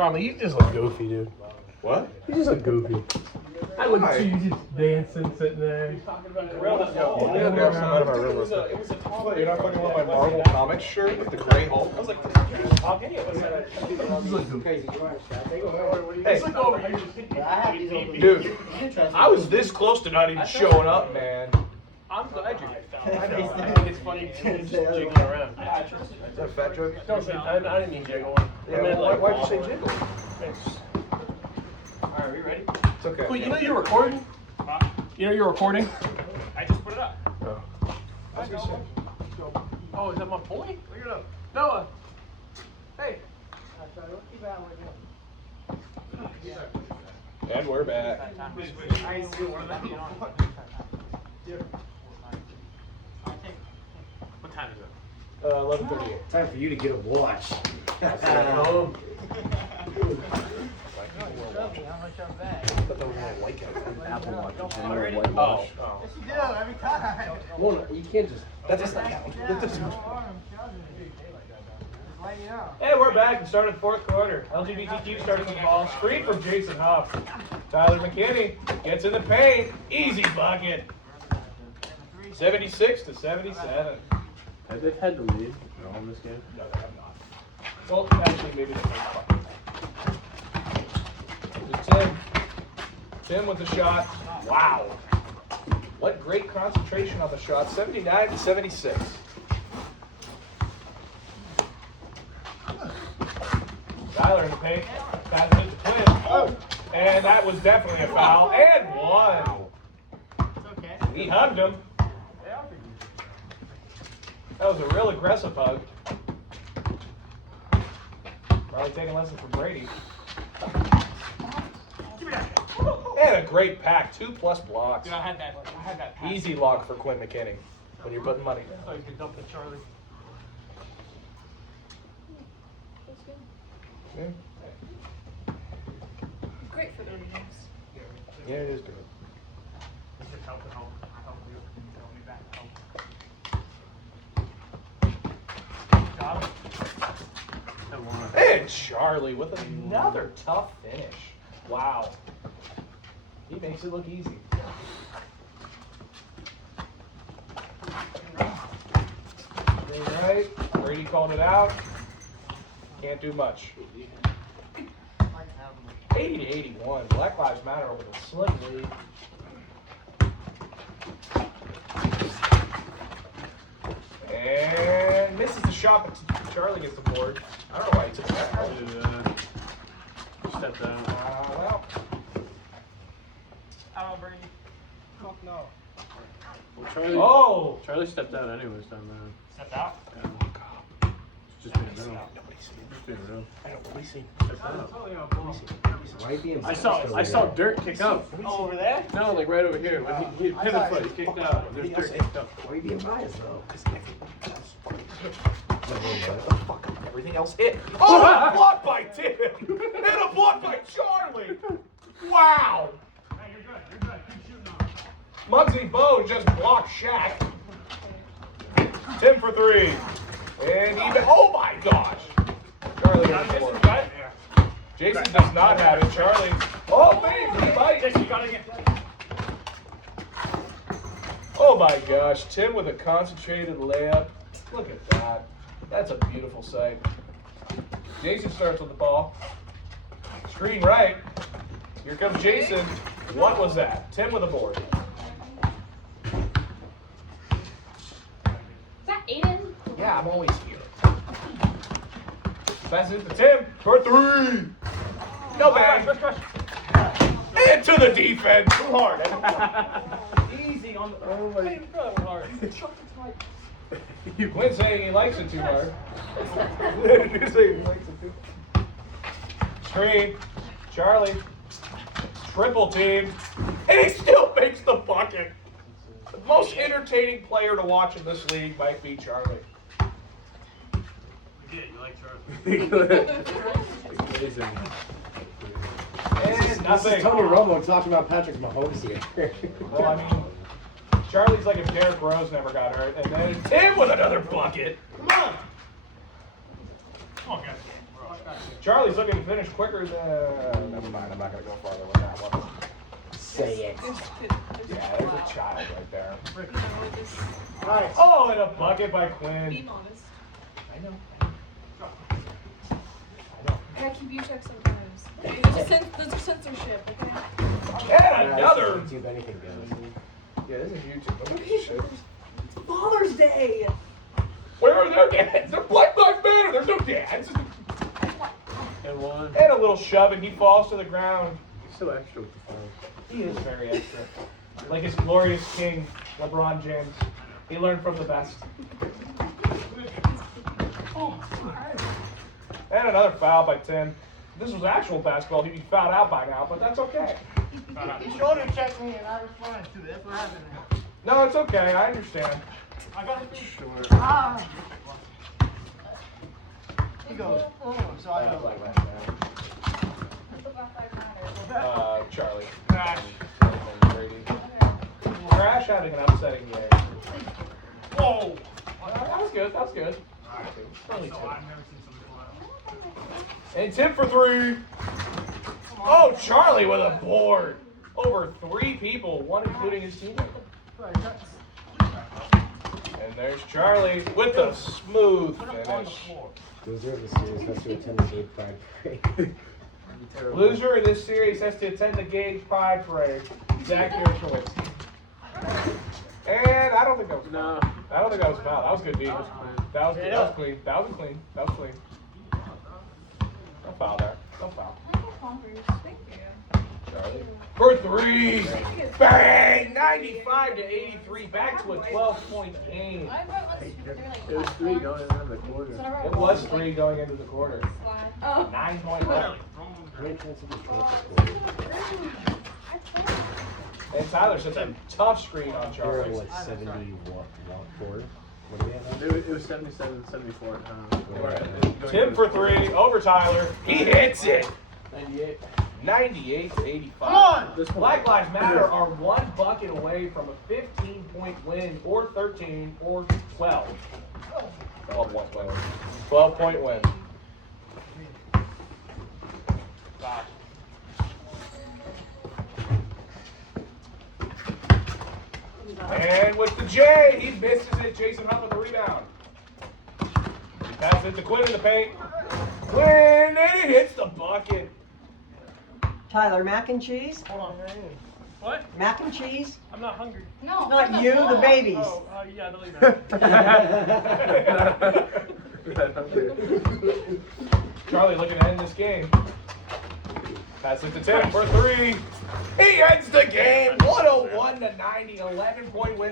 Ronnie, you just look goofy, dude. What? You just look goofy. I look at you just dancing, sitting there. I'm gonna grab some out of my room real quick. You're not fucking with my Marvel Comics shirt with the gray Hulk? I was like, hey, dude, I was this close to not even showing up, man. I'm glad you. I think it's funny just jiggling around. Is that a fat joke? Don't say, I didn't mean jiggle. Yeah, why'd you say jiggle? Alright, we ready? It's okay. Wait, you know you're recording? Huh? You know you're recording? I just put it up. Oh. I was gonna say. Oh, is that my boy? Look it up. Noah. Hey. And we're back. What time is it? 11:38. Time for you to get a watch. Apple Watch. Oh. Yes, you do every time. Well, you can't just. That doesn't count. That doesn't count. Hey, we're back and started the fourth quarter. LGBTQ starting the ball. Screen from Jason Huff. Tyler McKinney gets in the paint. Easy bucket. 76-77. Have they had the lead in this game? No, they have not. Well, actually, maybe they might. Tim. Tim with the shot. Wow. What great concentration on the shot. 79-76. Tyler in the paint. Passes it to Quinn. Oh. And that was definitely a foul. And one. He hugged him. That was a real aggressive hug. Probably taking lessons from Brady. And a great pack, 2+ blocks. Dude, I had that pass. Easy lock for Quinn McKinney when you're putting money down. Oh, you can dump the Charlie. Yeah, Great for 30 minutes. yeah, it is good. This is help. I help you. You help me back. Help. Job. And Charlie with another tough finish. Wow. He makes it look easy. Right. Brady called it out. Can't do much. 80-81. Black Lives Matter over the slim lead. And misses the shot, but Charlie gets the board. I don't know why he took that. Step down. Well, How Brady? Fuck no. Well, Charlie, oh! Charlie stepped out anyways, then, man. Stepped out. Yeah. Just being real. Just being real. I don't really see. Stepped out. Right being I saw Dirt kick out. Oh, over there? No, like right over here. When he pivot foot, he kicked out. And there's Dirt kicked out. Why are you being biased though? Everything else hit. Oh, a block by Tim! And a block by Charlie! Wow! Hey, you're good. Keep shooting on. Muggsy Bogues just blocked Shaq. Tim for three. And even, oh my gosh! Charlie on the board. Jason does not have it. Charlie, oh baby, he bites. Jason, you gotta get. Oh my gosh, Tim with a concentrated layup. Look at that. That's a beautiful sight. Jason starts with the ball. Screen right. Here comes Jason. What was that? Tim with a board. Is that Aiden? Yeah, I'm always here. Passes it to Tim for three. No bang. And to the defense. Too hard. Easy on the. Oh my. Hard. Quinn's saying he likes it too hard. You're saying he likes it too. Screen. Charlie. Triple team. And he still makes the bucket. The most entertaining player to watch in this league might be Charlie. You did. You like Charlie. Amazing. And This nothing. is Tony Romo talking about Patrick Mahomes here. Well, I mean, Charlie's like if Derrick Rose never got hurt. And then Tim with another bucket. Come on. Come on, guys. Charlie's looking to finish quicker than. Never mind, I'm not going to go farther with that one. Say it. Yeah, there's a child right there. Nice. Oh, and a bucket by Quinn. Be modest. I know. I gotta keep you check sometimes. There's a censorship, okay? And another. YouTube, anything goes. Yeah, this is YouTube. Look at this shit. Father's Day. Where are their dads? They're Black Lives Matter. There's no dads. And one. And a little shove, and he falls to the ground. He's so extra with the phone. He is very extra. Like his glorious king, LeBron James. He learned from the best. And another foul by Tim. If this was actual basketball, he'd be fouled out by now, but that's okay. He shoulder checked me and I responded to it. That's what happened. No, it's okay. I understand. I got it. Short. Ah. He goes, oh, so I go like that. Charlie. Crash. Brady. Crash having an upsetting game. Whoa. That was good. That was good. Only So two. I've never seen somebody pull out. And Tim for three. Oh, Charlie with a board. Over 3 people, one including his teammate. And there's Charlie with a smooth finish. Loser of the series has to attend the Gay Pride Parade. Loser in this series has to attend the Gage Pride Parade. Zach Dershowitz. And I don't think that was foul. No. I don't think that was foul. That was good, D. That was Yeah. that was clean. That was clean. That was clean. No foul there. No foul. Thank you. Charlie. For 3. Bang! 95 to 83. Back to a 12-point game. I wrote on they're like It was 3 going into the quarter. So I wrote It was 3 going into the quarter. slide. Oh. 9-point run. How many times did you transfer? And Tyler sets a tough screen on We're Charlie. at what, 74? What do we have now? It was 77, 74 at times. Tim for 3 over Tyler. He hits it. 98. 98 to 85. Come on. Black Lives Matter are 1 bucket away from a 15-point win, or 13, or 12. 12-point win. And with the J, he misses it. Jason Hunt with the rebound. He passes it to Quinn in the paint. Quinn, and he hits the bucket. Tyler, mac and cheese? Hold on. What? Mac and cheese? I'm not hungry. No. Not you, the babies. Oh, yeah, delete that. Charlie looking to end this game. Pass it to Tim for 3. He ends the game. 101 to 90. 11-point win.